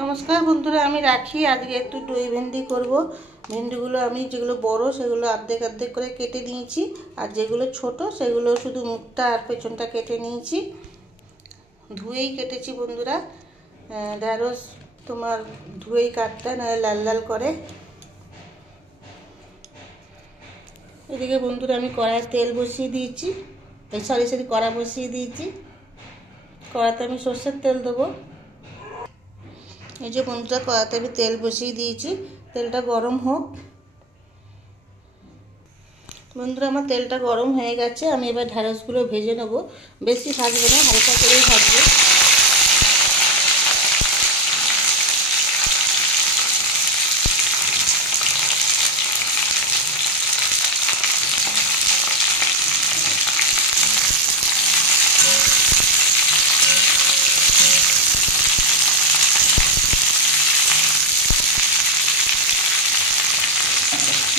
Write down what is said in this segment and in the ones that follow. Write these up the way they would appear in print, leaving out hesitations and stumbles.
नमस्कार बंधुरा आमी राखी आज के एकटू दई भेंडी करब। भेंडीगुलो आमी जेगुलो बड़ो सेगुलो आर्धेक आर्धेक करे केटे निয়েছি और जेगुलो छोटो सेगुलो शुधु मुखटा और पेछनटा केटे निয়েছি। धुएई केटेছি बंधुरा। ढेঁড়স तुम्हार धुएई काटते ना लाल लाल करे। एदिके बंधुरा आमी कड़ाई तेल बसिए दिয়েছি। सरि कड़ा बसिए दिয়েছি। कड़ाते आमी सर्षेर तेल देবो। এই যে বন্ধুরা কড়াতে আমি তেল বসিয়ে দিয়েছি। তেলটা গরম হোক। বন্ধুরা আমার তেলটা গরম হয়ে গেছে। আমি এবার ঢেঁড়সগুলো ভেজে নেব। বেশি ভাজবো না, হালকা করেই ভাজবো।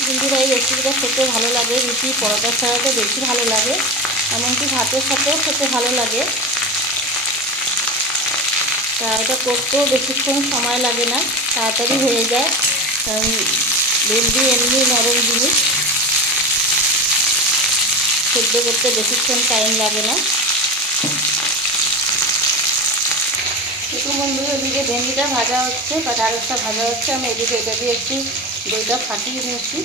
বন্ধুরা এই রেসিপিটা খেতে ভালো লাগে, রুটি পরোটার সাথে বেশি ভালো লাগে, এমনকি ভাতের সাথেও খেতে ভালো লাগে। তা এটা করতেও বেশিক্ষণ সময় লাগে না, তাড়াতাড়ি হয়ে যায়। ভেন্ডি এমনি নরম জিনিস, সেদ্ধ করতে বেশিক্ষণ টাইম লাগে না। দেখুন বন্ধুরা এদিকে ভেন্ডিটা ভাজা হচ্ছে বা ঢেঁড়সটা ভাজা হচ্ছে। আমি এদিকে এটা দিয়ে একটু দইটা ফাটিয়ে নিয়েছি।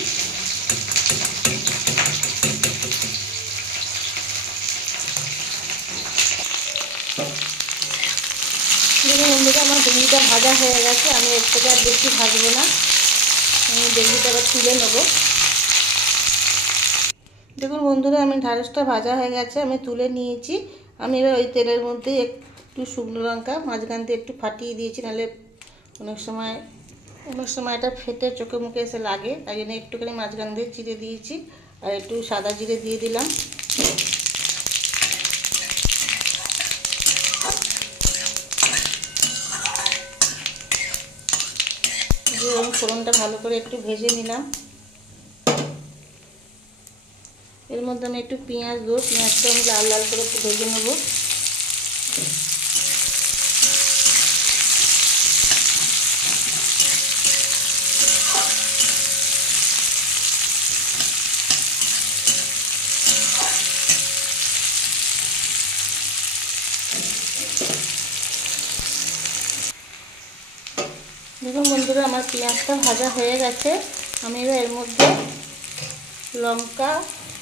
দেখুন বন্ধুরা আমার ভেন্ডিটা ভাজা হয়ে গেছে। আমি এর থেকে আর বেশি ভাজবো না। আমি ভেন্ডিটা আবার তুলে নেব। দেখুন বন্ধুরা আমি ঢেঁড়সটা ভাজা হয়ে গেছে, আমি তুলে নিয়েছি। আমি এবার ওই তেলের মধ্যে একটু শুকনো লঙ্কা মাঝখান দিয়ে একটু ফাটিয়ে দিয়েছি, নাহলে অনেক সময় এটা ফেটে চোখে মুখে এসে লাগে, তাই জন্য একটুখানি মাঝখান দিয়ে চিড়ে দিয়েছি। আর একটু সাদা জিরে দিয়ে দিলাম। দিয়ে আমি ফোড়নটা ভালো করে একটু ভেজে নিলাম। এর মধ্যে আমি একটু পেঁয়াজ দেবো। পেঁয়াজটা আমি লাল লাল করে একটু ভেজে নেবো। দেখুন বন্ধুরা আমার পেঁয়াজটা ভাজা হয়ে গেছে। আমি এবার এর মধ্যে লঙ্কা,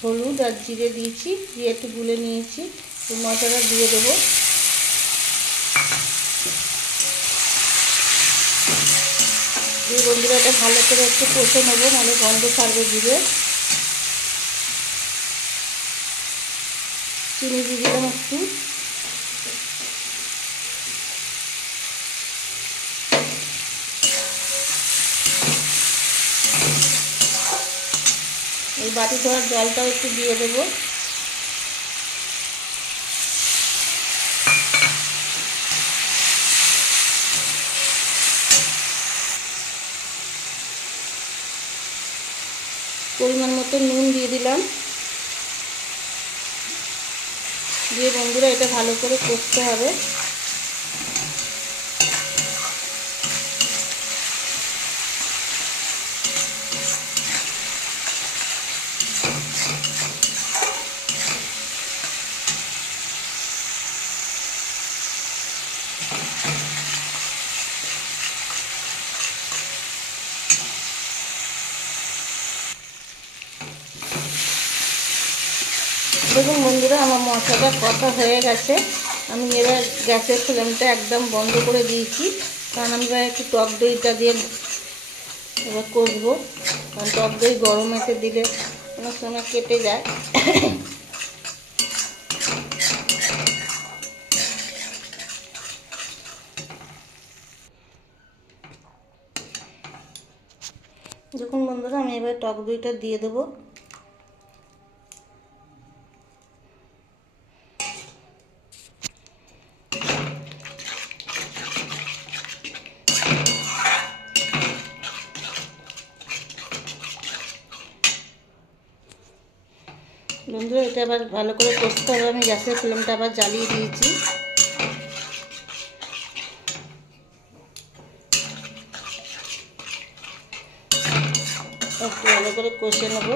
হলুদ আর জিরে দিয়েছি, দিয়ে একটু গুলে নিয়েছি। এই মশলাটা দিয়ে দেবো। দিয়ে বন্ধুরা এটা ভালো করে একটু কষে নেবো, নাহলে গন্ধ ছাড়বে জিরে। চিনি দিয়ে দিলাম একটু। এই বাটি ধোয়ার জলটাও একটু দিয়ে দেবো। পরিমাণ মতো নুন দিয়ে দিলাম। দিয়ে বন্ধুরা এটা ভালো করে কষতে হবে। দেখুন বন্ধুরা আমার মশলাটা কষা হয়ে গেছে। আমি এবার গ্যাসের ফ্লেমটা একদম বন্ধ করে দিয়েছি, কারণ আমি এবার একটু টক দইটা দিয়ে এবার কষবো। কারণ টক দই গরমেতে দিলে অনেক সময় কেটে যায়। দেখুন বন্ধুরা আমি এবার টক দইটা দিয়ে দেবো। বন্ধুরা এটা আবার ভালো করে কষতে হবে। আমি গ্যাসের ফ্লেমটা আবার জ্বালিয়ে দিয়েছি। একটু ভালো করে কষে নেব।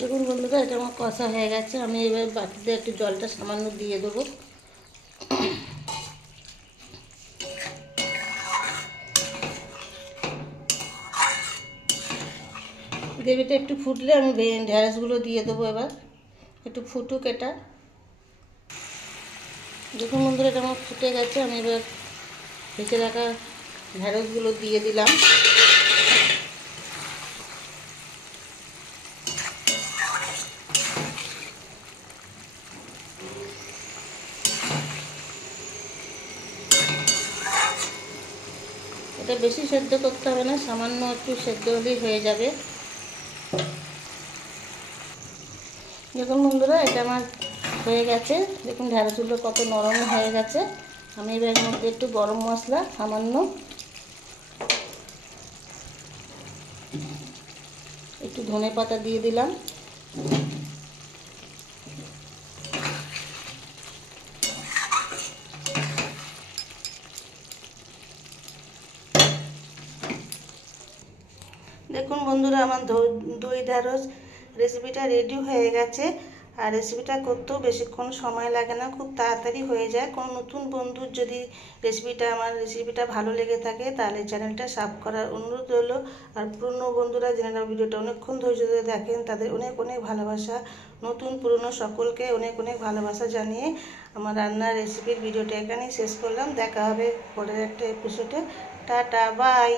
দেখুন বন্ধুরা, এটা আমার কষা হয়ে গেছে। আমি এবার বাটিতে একটু জলটা সামান্য দিয়ে দেবো। গ্রেভিটা একটু ফুটলে আমি ঢ্যাঁড়সগুলো দিয়ে দেবো। এবার একটু ফুটুক এটা। দেখুন বন্ধুরা, এটা আমার ফুটে গেছে। আমি এবার ভেজে রাখা ঢ্যাঁড়সগুলো দিয়ে দিলাম। এটা বেশি সেদ্ধ করতে হবে না, সামান্য একটু সেদ্ধ হলেই হয়ে যাবে। দেখুন বন্ধুরা, এটা আমার হয়ে গেছে। দেখুন ঢ্যাঁড়সগুলো কত নরম হয়ে গেছে। আমি এবার এর মধ্যে একটু গরম মশলা সামান্য, একটু ধনে পাতা দিয়ে দিলাম। দেখুন বন্ধুরা, আমার দই ঢ্যাঁড়স রেসিপিটা রেডি হয়ে গেছে। আর রেসিপিটা করতেও বেশিক্ষণ সময় লাগে না, খুব তাড়াতাড়ি হয়ে যায়। কোনো নতুন বন্ধুর যদি আমার রেসিপিটা ভালো লেগে থাকে তাহলে চ্যানেলটা সাবস্ক্রাইব করার অনুরোধ রইল। আর পুরনো বন্ধুরা যারা ভিডিওটা অনেকক্ষণ ধৈর্য ধরে দেখেন তাদের অনেক অনেক ভালোবাসা। নতুন পুরনো সকলকে অনেক অনেক ভালোবাসা জানিয়ে আমার রান্নার রেসিপির ভিডিওটা এখানেই শেষ করলাম। দেখা হবে পরের একটা এপিসোডে। Tata, by.